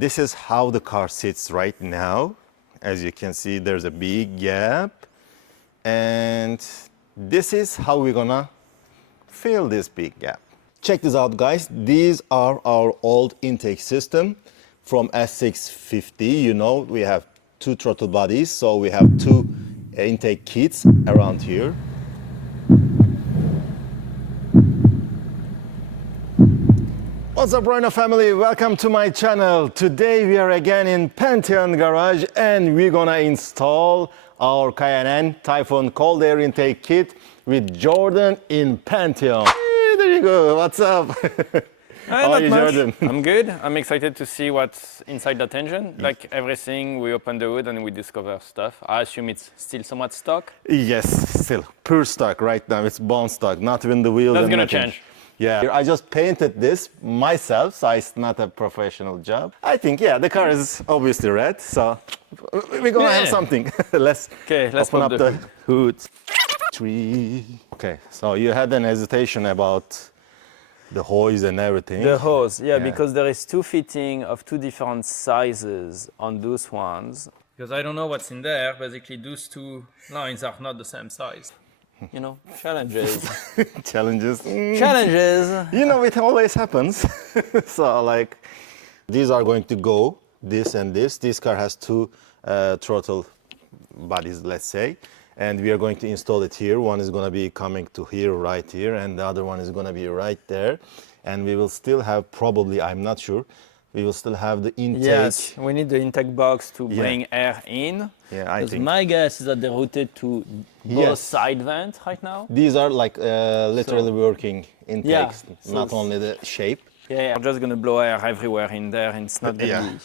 This is how the car sits right now. As you can see, there's a big gap. And this is how we're gonna fill this big gap. Check this out, guys. These are our old intake system from S650. You know, we have two throttle bodies, so we have two intake kits around here. What's up, Rhino family? Welcome to my channel. Today we are again in Pantheon Garage and we're gonna install our Cayenne Typhoon cold air intake kit with Jordan in Pantheon. Hey, there you go. What's up? How are you, Jordan? I'm good. I'm excited to see what's inside that engine. Like everything, we open the hood and we discover stuff. I assume it's still somewhat stock. Yes, still pure stock right now. It's bone stock, not even the wheels. That's and gonna nothing. change. Yeah, I just painted this myself, so it's not a professional job. I think, yeah, the car is obviously red, so we're gonna have something. let's open up the hood. Okay, so you had an hesitation about the hose and everything. The hose, yeah, because there is two fitting of two different sizes on those ones. Because I don't know what's in there. Basically, those two lines are not the same size. You know, challenges. Challenges. Challenges. You know, it always happens. So, like, these are going to go, this and this. This car has two throttle bodies, let's say. And we are going to install it here. One is going to be coming to here, right here, and the other one is going to be right there. And we will still have, probably, I'm not sure, we will still have the intake. Yes, we need the intake box to bring air in. Yeah, I think. My guess is that they're routed to both side vents right now. These are like literally working intakes, so not only the shape. Yeah, we're just going to blow air everywhere in there and it's not going to be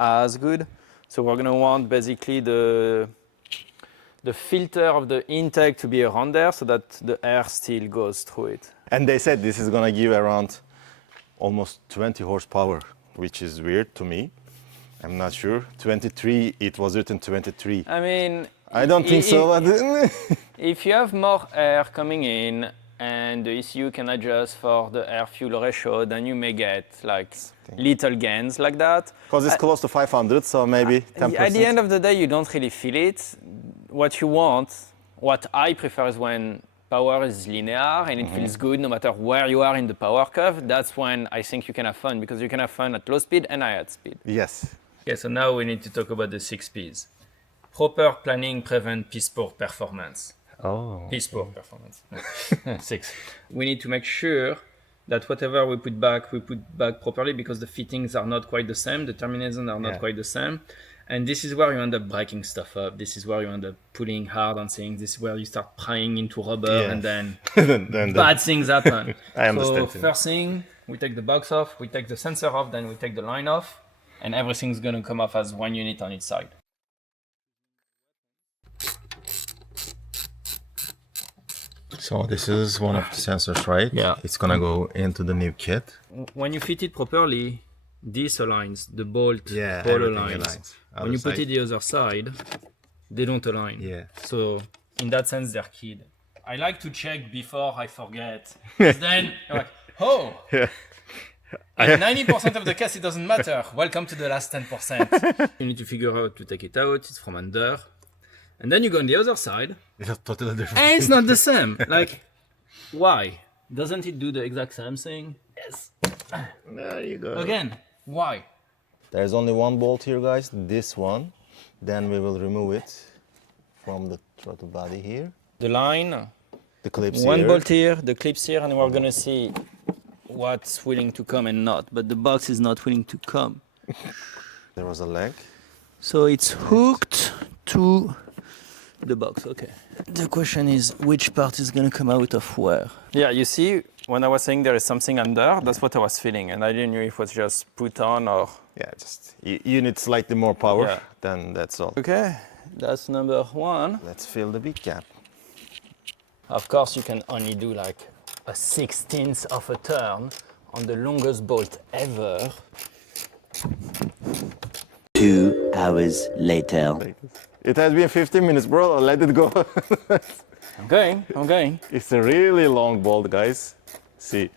as good. So we're going to want basically the filter of the intake to be around there so that the air still goes through it. And they said this is going to give around almost 20 horsepower, which is weird to me. I'm not sure. 23, it was written 23. I mean, I don't think so. But if you have more air coming in and the ECU can adjust for the air-fuel ratio, then you may get like little gains like that. Because it's close to 500, so maybe 10%. At the end of the day, you don't really feel it. What you want, what I prefer is when power is linear and it feels good no matter where you are in the power curve. That's when I think you can have fun, because you can have fun at low speed and high speed. Yes. Okay, so now we need to talk about the 6 P's. Proper planning prevent piss poor performance. Oh. Piss poor performance. 6. We need to make sure that whatever we put back properly, because the fittings are not quite the same, the terminations are not quite the same. And this is where you end up breaking stuff up. This is where you end up pulling hard on things. This is where you start prying into rubber and then bad things happen. I understand. So first thing, we take the box off, we take the sensor off, then we take the line off, and everything's going to come off as one unit on each side. So this is one of the sensors, right? Yeah. It's going to go into the new kit. When you fit it properly, this aligns, the bolt aligns. When you put it the other side, they don't align. Yeah. So in that sense, they're keyed. I like to check before I forget. Then you're like, oh, in 90% of the case, it doesn't matter. Welcome to the last 10%. You need to figure out to take it out. It's from under. And then you go on the other side. It's totally different. And it's not the same. Like, why? Doesn't it do the exact same thing? Yes. There you go. Again, why? There's only one bolt here, guys, this one. Then we will remove it from the throttle body here. The line, The clips one here. bolt here, the clips here, and we're gonna see what's willing to come and not. But the box is not willing to come. There was a leg. So it's hooked to the box, okay. The question is, which part is gonna come out of where? Yeah, you see, when I was saying there is something under, that's what I was feeling, and I didn't know if it was just put on or... Yeah, just you need slightly more power, then that's all. Okay, that's number one. Let's fill the big gap. Of course, you can only do like a 16th of a turn on the longest bolt ever. 2 hours later. It has been 15 minutes, bro. Let it go. I'm going. It's a really long bolt, guys. See,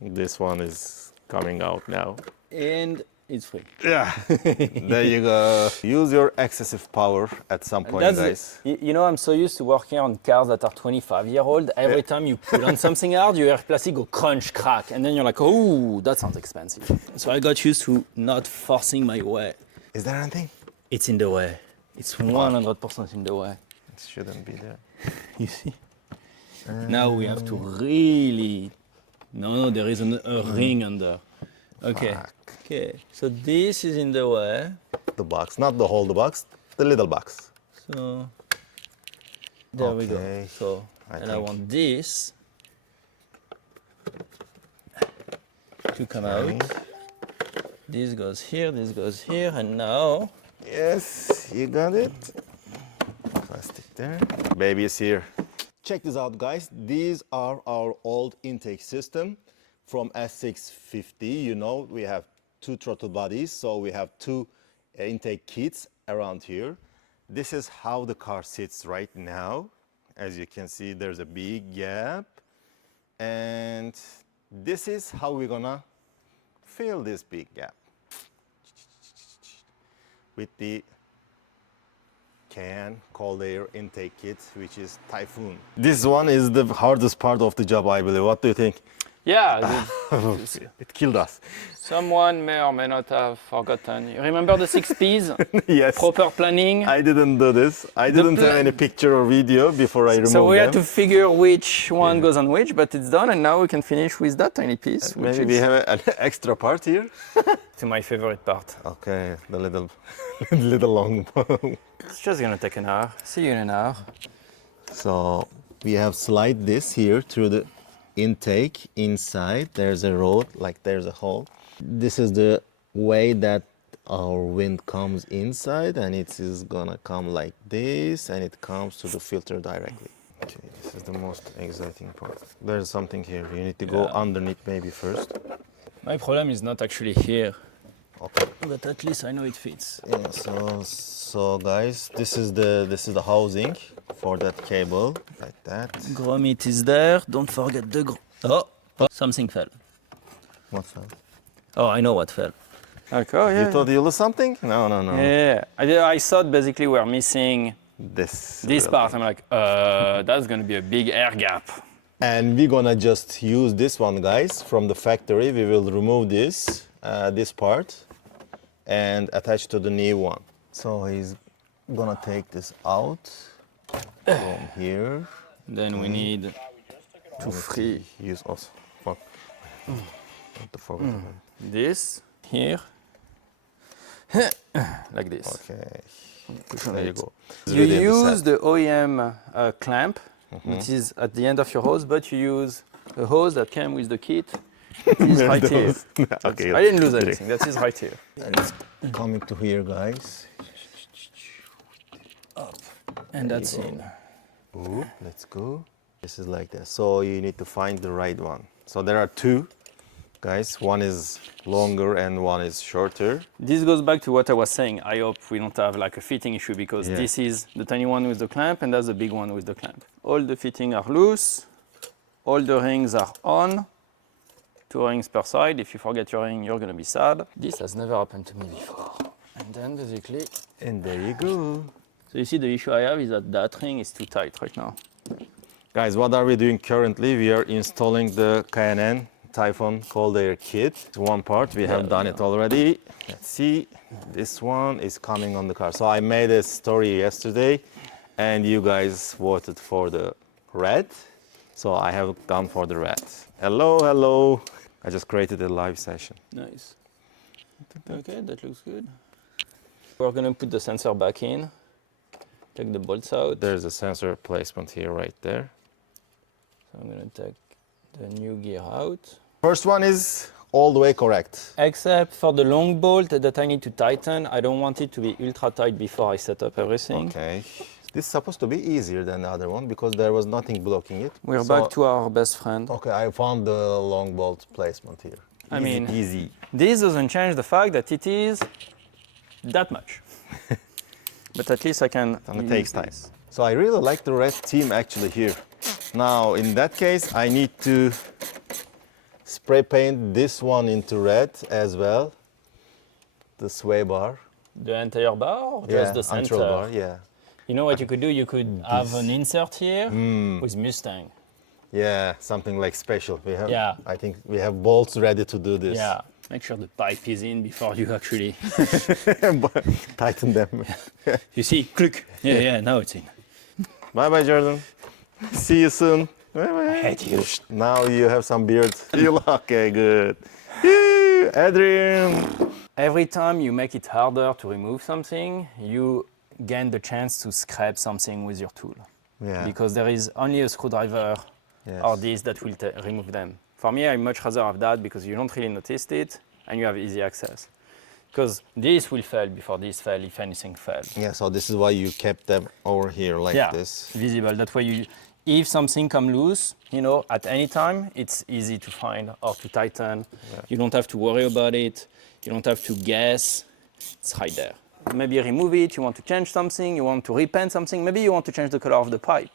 this one is coming out now. and it's free. Yeah. There you go. Use your excessive power at some point, guys. You know, I'm so used to working on cars that are 25-year-old. Every time you put on something hard, you hear plastic go crunch, crack, and then you're like, oh, that sounds expensive. So I got used to not forcing my way. Is there anything? It's in the way. It's 100% in the way. It shouldn't be there. You see? Now we have to really... No, there is a ring under. Okay. Fuck. Okay, so this is in the way. The box, not the whole box, the little box. So there we go. Okay. So I and I think- want this to come out. This goes here, and now Yes, you got it. Plastic there. Baby is here. Check this out, guys. These are our old intake system from S650. You know, we have two throttle bodies, so we have two intake kits around here. This is how the car sits right now. As you can see, there's a big gap. And this is how we're gonna fill this big gap with the Cayenne cold air intake kit, which is Typhoon. This one is the hardest part of the job, I believe. What do you think? yeah, It killed us. someone may or may not have forgotten. You remember the 6 P's? Yes. Proper planning. I didn't do this. I didn't have any picture or video before I removed So we them. had to figure which one goes on which, but it's done, and now we can finish with that tiny piece. Which Maybe we is have an extra part here. to my favorite part. Okay, the little, little long. It's just gonna take an hour. See you in an hour. So we have slide this here through the intake inside. There's a road, like there's a hole. This is the way that our wind comes inside, and it is gonna come like this, and it comes to the filter directly. Okay, this is the most exciting part. There's something here. You need to go underneath maybe first. My problem is not actually here, Okay. but at least I know it fits. Yeah, so guys, this is the housing for that cable, like that. Grommet is there. Don't forget the something fell. What's that? Oh, I know what fell. Like, oh You thought you lose something? No. Yeah, I thought basically we're missing This this part. I'm like, that's gonna be a big air gap. And we're gonna just use this one, guys, from the factory. We will remove this part and attach to the new one. So he's gonna take this out from here. Then we need to free Use also. Fuck. What the fuck? this here, like this. Okay. Push on There you it. go. You use the OEM clamp, which is at the end of your hose, but you use a hose that came with the kit. It's right here. Okay. I didn't lose anything. That is right here. And it's coming to here, guys. And that's in. Ooh, let's go. This is like that. So you need to find the right one. So there are two, guys. One is longer and one is shorter. This goes back to what I was saying. I hope we don't have like a fitting issue because Yeah. this is the tiny one with the clamp and that's the big one with the clamp. All the fitting are loose. All the rings are on. 2 rings per side. If you forget your ring, you're gonna be sad. This has never happened to me before. And then basically, And there you go. so you see the issue I have is that ring is too tight right now. Guys, what are we doing currently? We are installing the Cayenne Typhoon cold air kit. It's one part, we have done it already. Let's see, this one is coming on the car. So I made a story yesterday and you guys voted for the red. So I have gone for the red. Hello. I just created a live session. Nice. Okay, that looks good. We're gonna put the sensor back in. Take the bolts out. There's a sensor placement here, right there. So I'm gonna take the new gear out. First one is all the way correct. Except for the long bolt that I need to tighten. I don't want it to be ultra tight before I set up everything. Okay. This is supposed to be easier than the other one because there was nothing blocking it. We're So- back to our best friend. Okay, I found the long bolt placement here. I mean- easy. This doesn't change the fact that it is that much. But at least I can. And it use takes time. this. So I really like the red team actually here. Now, in that case, I need to spray paint this one into red as well. The sway bar. The entire bar or just the center? control bar, yeah. You know what you could do? You could have an insert here with Mustang. Yeah, something like special. We have, Yeah. I think we have bolts ready to do this. Yeah. Make sure the pipe is in before you actually. Tighten them. You see, click. Yeah, now it's in. Bye bye, Jordan. See you soon. Bye bye. Hate you. Now you have some beard. You okay, good. Yay, Adrian. Every time you make it harder to remove something, you gain the chance to scrape something with your tool. Yeah. Because there is only a screwdriver Yes. or this that will remove them. For me, I much rather have that because you don't really notice it and you have easy access. Because this will fail before this fail if anything fails. Yeah, so this is why you kept them over here like this. Visible. That way, if something come loose, you know, at any time, it's easy to find or to tighten. Yeah. You don't have to worry about it. You don't have to guess. It's right there. Maybe remove it. You want to change something. You want to repaint something. Maybe you want to change the color of the pipe.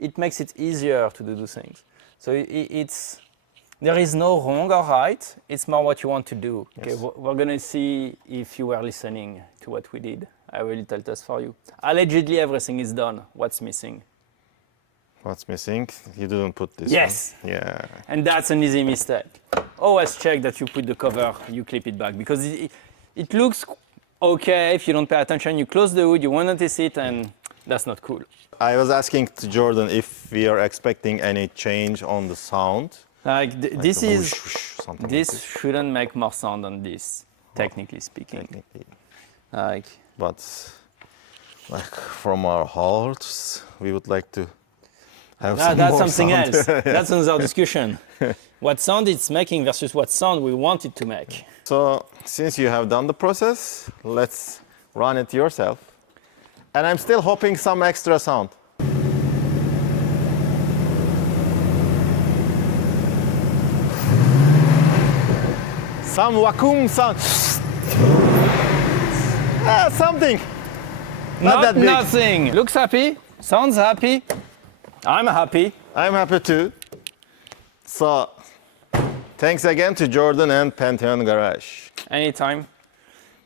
It makes it easier to do those things. So there is no wrong or right. It's more what you want to do. Yes. Okay, we're gonna see if you were listening to what we did. I have a little test for you. Allegedly, everything is done. What's missing? What's missing? You didn't put this Yes. one. Yeah. And that's an easy mistake. Always check that you put the cover, you clip it back, because it looks okay if you don't pay attention. You close the hood, you won't notice it, and that's not cool. I was asking to Jordan if we are expecting any change on the sound. Like Like this the is whoosh, whoosh, something this like shouldn't make more sound than this, technically speaking. technically. Like But like from our hearts, we would like to have some that's more something sound. else. That's another discussion. What sound it's making versus what sound we want it to make. So since you have done the process, let's run it yourself. And I'm still hoping some extra sound. Some vacuum sound. Something. Not that big. Nothing. Looks happy. Sounds happy. I'm happy. I'm happy too. So thanks again to Jordan and Pantheon Garage. Anytime.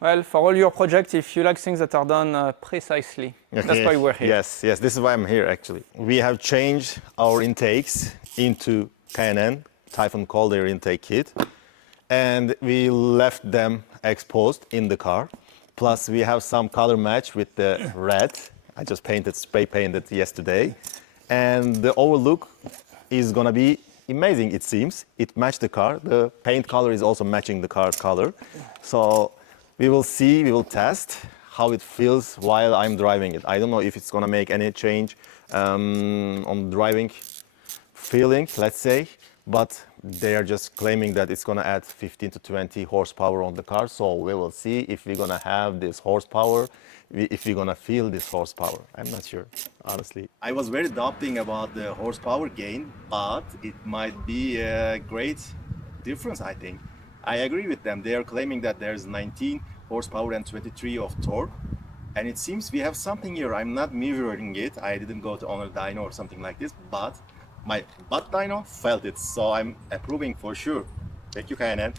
Well, for all your projects, if you like things that are done precisely, that's why we're here. Yes, this is why I'm here actually. We have changed our intakes into K&N Typhoon Cold Air intake kit, and we left them exposed in the car. Plus we have some color match with the red. I just spray painted yesterday. And the overlook is gonna be amazing, it seems. It matched the car. The paint color is also matching the car's color. So we will see, we will test how it feels while I'm driving it. I don't know if it's gonna make any change on driving feeling, let's say, but they are just claiming that it's gonna add 15 to 20 horsepower on the car. So we will see if we're gonna have this horsepower, if we're gonna feel this horsepower. I'm not sure, honestly. I was very doubting about the horsepower gain, but it might be a great difference, I think. I agree with them. They are claiming that there's 19 horsepower and 23 of torque. And it seems we have something here. I'm not measuring it. I didn't go to Honor Dyno or something like this, but my butt dyno felt it. So I'm approving for sure. Thank you, K&N.